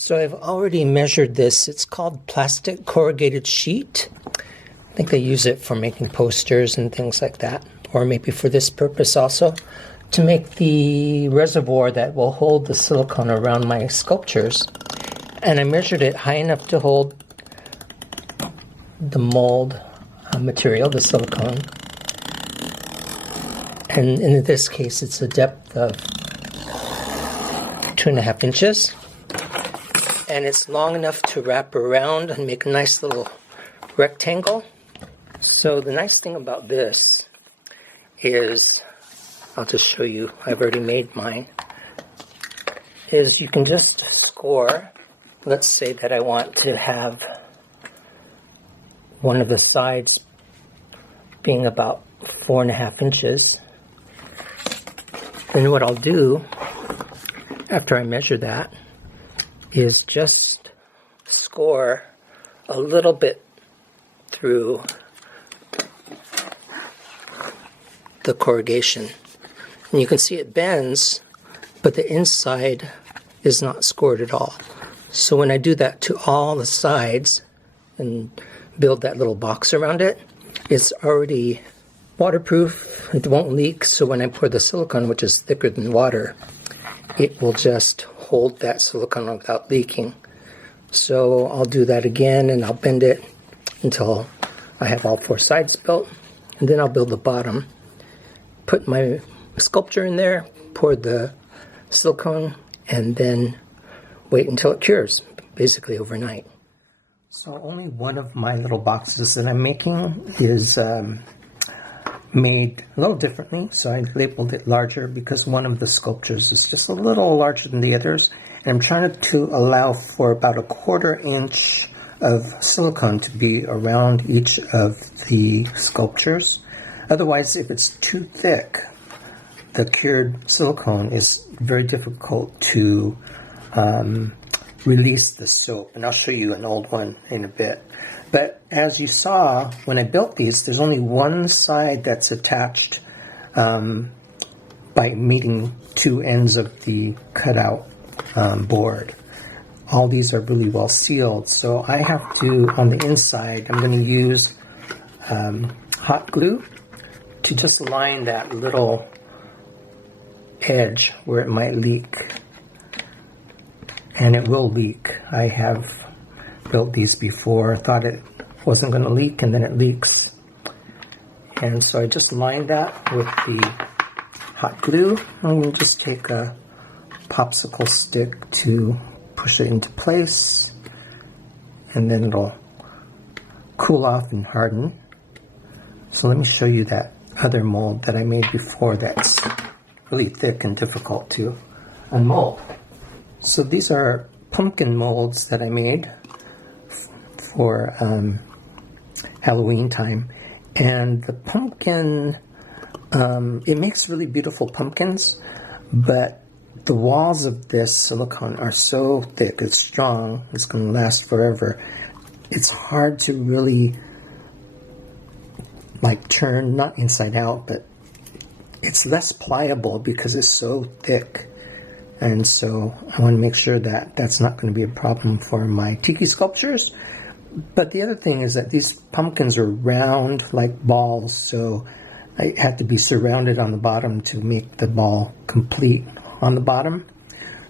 So I've already measured this. It's called plastic corrugated sheet. I think they use it for making posters and things like that, or maybe for this purpose also, to make the reservoir that will hold the silicone around my sculptures. And I measured it high enough to hold the mold material, the silicone. And in this case, it's a depth of 2.5 inches. And it's long enough to wrap around and make a nice little rectangle. So the nice thing about this is, I'll just show you, I've already made mine, is you can just score. Let's say that I want to have one of the sides being about 4.5 inches. Then what I'll do after I measure that is just score a little bit through the corrugation. And you can see it bends, but the inside is not scored at all. So when I do that to all the sides and build that little box around it, it's already waterproof. It won't leak, so when I pour the silicone, which is thicker than water, it will just hold that silicone without leaking. So I'll do that again, and I'll bend it until I have all 4 sides built, and then I'll build the bottom, put my sculpture in there, pour the silicone, and then wait until it cures, basically overnight. So only one of my little boxes that I'm making is made a little differently, so I labeled it larger because one of the sculptures is just a little larger than the others, and I'm trying to allow for about 1/4 inch of silicone to be around each of the sculptures. Otherwise, if it's too thick, the cured silicone is very difficult to release the soap, and I'll show you an old one in a bit. But as you saw, when I built these, there's only one side that's attached by meeting 2 ends of the cutout board. All these are really well sealed, so I have to, on the inside, I'm going to use hot glue to just line that little edge where it might leak. And it will leak. I have built these before, thought it wasn't going to leak, and then it leaks. And so I just lined that with the hot glue. I'm going to just take a popsicle stick to push it into place, and then it'll cool off and harden. So let me show you that other mold that I made before that's really thick and difficult to unmold. So these are pumpkin molds that I made for Halloween time. And the pumpkin, it makes really beautiful pumpkins, but the walls of this silicone are so thick, it's strong, it's going to last forever. It's hard to really like turn, not inside out, but it's less pliable because it's so thick. And so I want to make sure that that's not going to be a problem for my Tiki sculptures. But the other thing is that these pumpkins are round like balls, so I had to be surrounded on the bottom to make the ball complete on the bottom.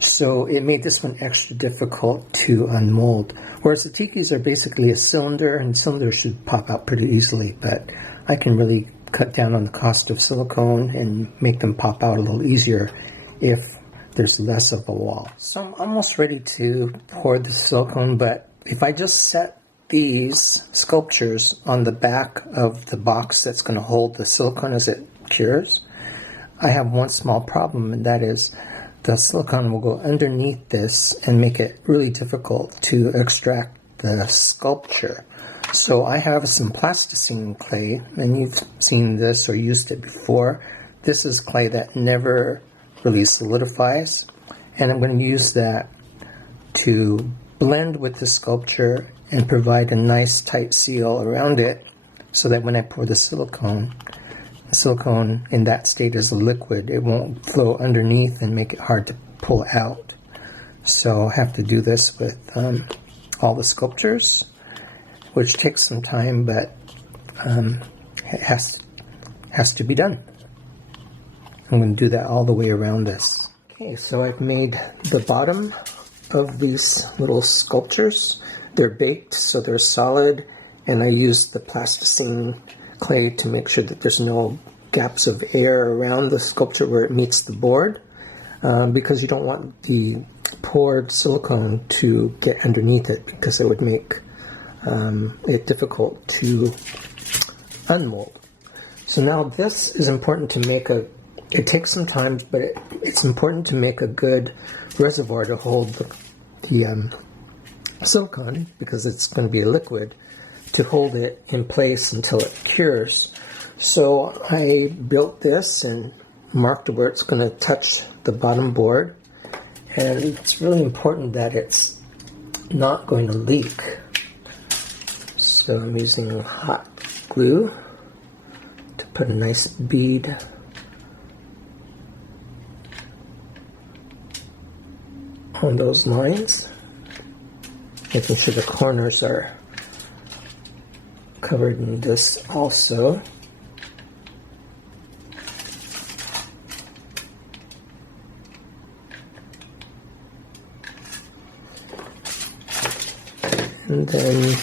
So it made this one extra difficult to unmold. Whereas the Tikis are basically a cylinder, and cylinders should pop out pretty easily, but I can really cut down on the cost of silicone and make them pop out a little easier if there's less of a wall. So I'm almost ready to pour the silicone, but if I just set these sculptures on the back of the box that's going to hold the silicone as it cures, I have one small problem, and that is the silicone will go underneath this and make it really difficult to extract the sculpture. So I have some plasticine clay, and you've seen this or used it before. This is clay that never really solidifies, and I'm going to use that to blend with the sculpture and provide a nice tight seal around it so that when I pour the silicone in that state is a liquid. It won't flow underneath and make it hard to pull out. So I have to do this with all the sculptures, which takes some time, but it has to be done. I'm going to do that all the way around this. Okay, so I've made the bottom of these little sculptures. They're baked, so they're solid, and I used the plasticine clay to make sure that there's no gaps of air around the sculpture where it meets the board, because you don't want the poured silicone to get underneath it, because it would make it difficult to unmold. So now this is important to make it takes some time, but it's important to make a good reservoir to hold the silicone, because it's going to be a liquid, to hold it in place until it cures. So I built this and marked where it's going to touch the bottom board, and it's really important that it's not going to leak. So I'm using hot glue to put a nice bead on those lines, making sure the corners are covered in this also. And then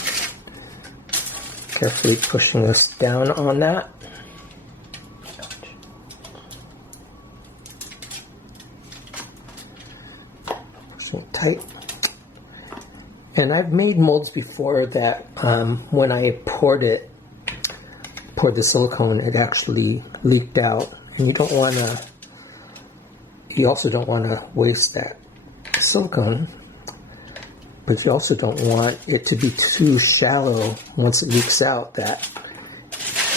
carefully pushing this down on that. Pushing it tight. And I've made molds before that when I poured the silicone, it actually leaked out. And you also don't want to waste that silicone, but you also don't want it to be too shallow once it leaks out that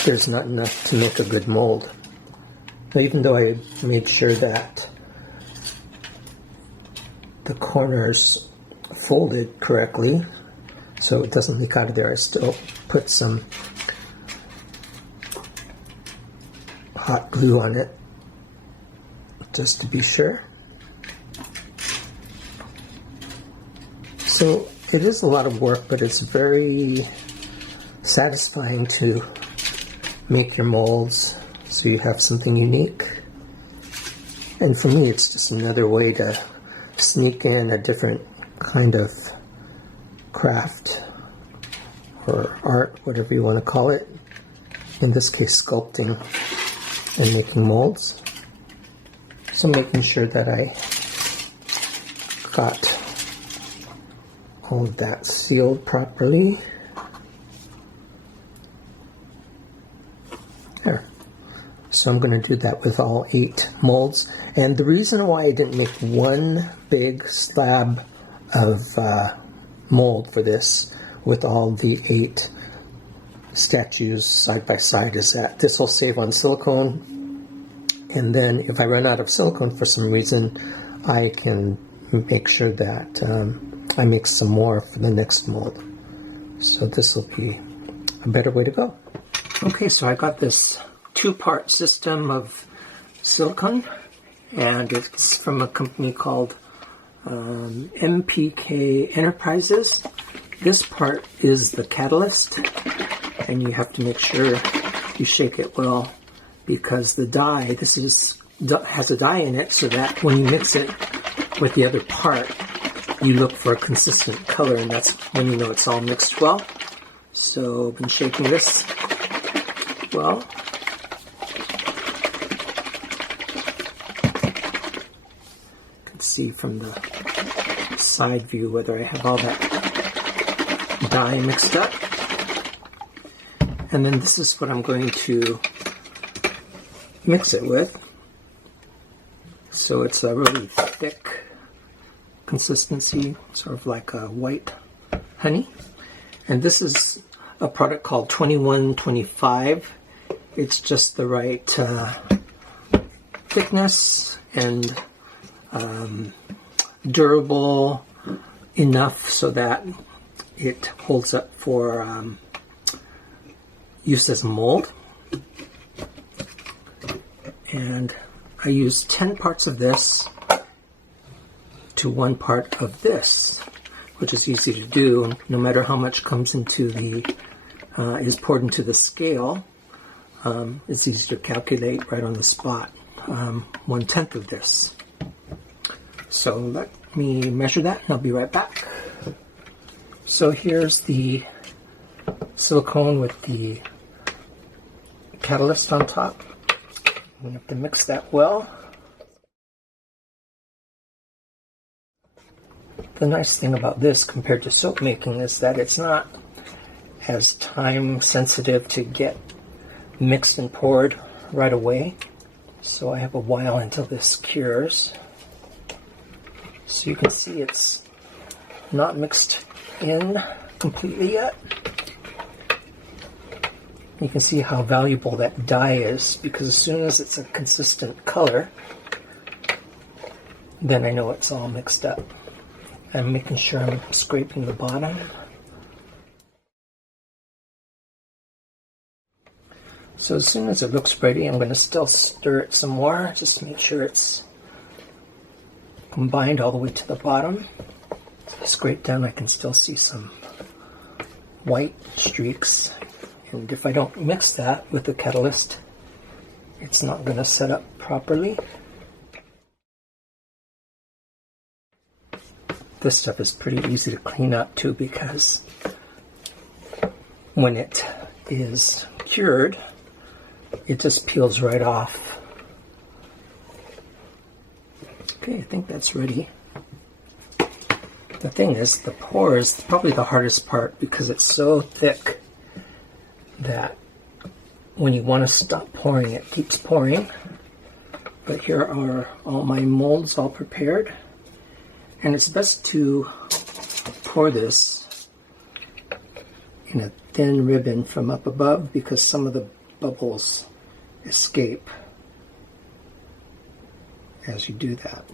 there's not enough to make a good mold. Now, even though I made sure that the corners folded correctly so it doesn't leak out of there, I still put some hot glue on it just to be sure. So it is a lot of work, but it's very satisfying to make your molds so you have something unique. And for me, it's just another way to sneak in a different kind of craft or art, whatever you want to call it. In this case, sculpting and making molds. So making sure that I got all of that sealed properly. There. So I'm going to do that with all 8 molds. And the reason why I didn't make one big slab of mold for this with all the 8 statues side by side is that this will save on silicone, and then if I run out of silicone for some reason, I can make sure that I make some more for the next mold. So this will be a better way to go. Okay, so I got this 2-part system of silicone, and it's from a company called MPK Enterprises. This part is the catalyst, and you have to make sure you shake it well, because the dye, has a dye in it, so that when you mix it with the other part, you look for a consistent color, and that's when you know it's all mixed well. So I've been shaking this well. You can see from the side view whether I have all that dye mixed up. And then this is what I'm going to mix it with. So it's a really thick consistency, sort of like a white honey. And this is a product called 2125. It's just the right thickness and durable enough so that it holds up for use as a mold. And I used 10 parts of this to one part of this, which is easy to do. No matter how much comes into the is poured into the scale, it's easy to calculate right on the spot. 1/10 of this. So let me measure that and I'll be right back. So here's the silicone with the catalyst on top. I'm going to have to mix that well. The nice thing about this compared to soap making is that it's not as time sensitive to get mixed and poured right away. So I have a while until this cures. So you can see it's not mixed in completely yet. You can see how valuable that dye is, because as soon as it's a consistent color, then I know it's all mixed up. I'm making sure I'm scraping the bottom. So as soon as it looks ready, I'm going to still stir it some more, just to make sure it's combined all the way to the bottom. So I scrape down, I can still see some white streaks. And if I don't mix that with the catalyst, it's not going to set up properly. This stuff is pretty easy to clean up too, because when it is cured, it just peels right off. Okay, I think that's ready. The thing is, the pour is probably the hardest part, because it's so thick that when you want to stop pouring, it keeps pouring. But here are all my molds all prepared. And it's best to pour this in a thin ribbon from up above, because some of the bubbles escape as you do that.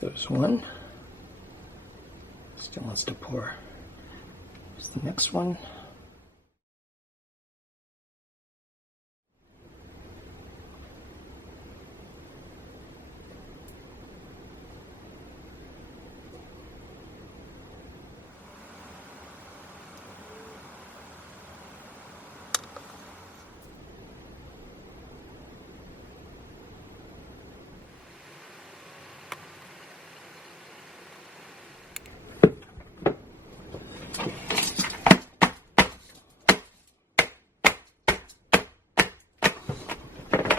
There's one. Still wants to pour. Here's the next one.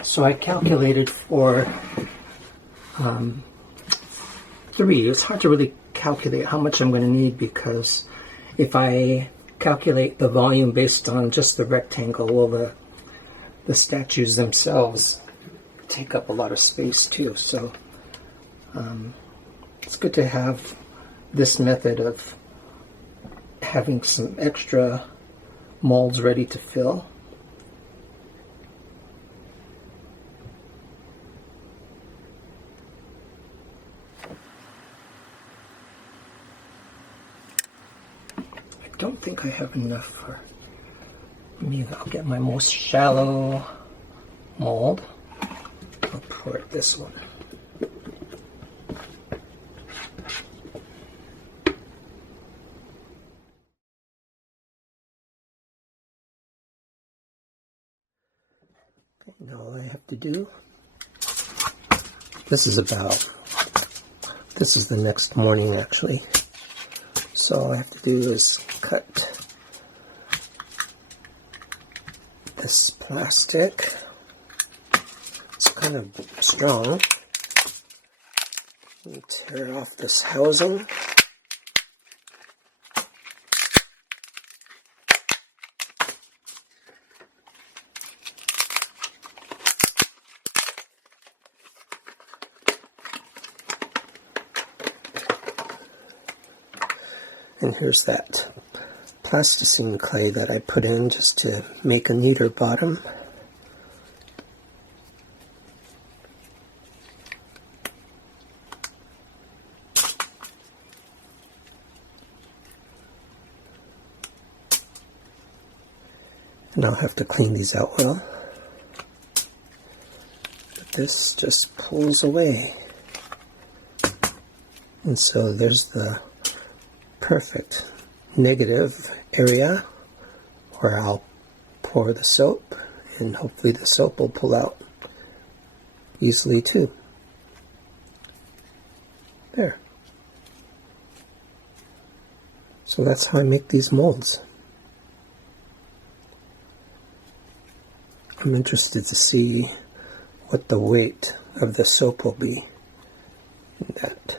So I calculated for 3. It's hard to really calculate how much I'm going to need, because if I calculate the volume based on just the rectangle, well, the statues themselves take up a lot of space too. So it's good to have this method of having some extra molds ready to fill. I don't think I have enough for me. I'll get my most shallow mold. I'll pour it this one. Okay, now all I have to do, this is the next morning actually. So all I have to do is cut this plastic. It's kind of strong. Let me tear off this housing. And here's that plasticine clay that I put in just to make a neater bottom. And I'll have to clean these out well. But this just pulls away. And so there's the perfect negative area where I'll pour the soap, and hopefully the soap will pull out easily too. There. So that's how I make these molds. I'm interested to see what the weight of the soap will be in that.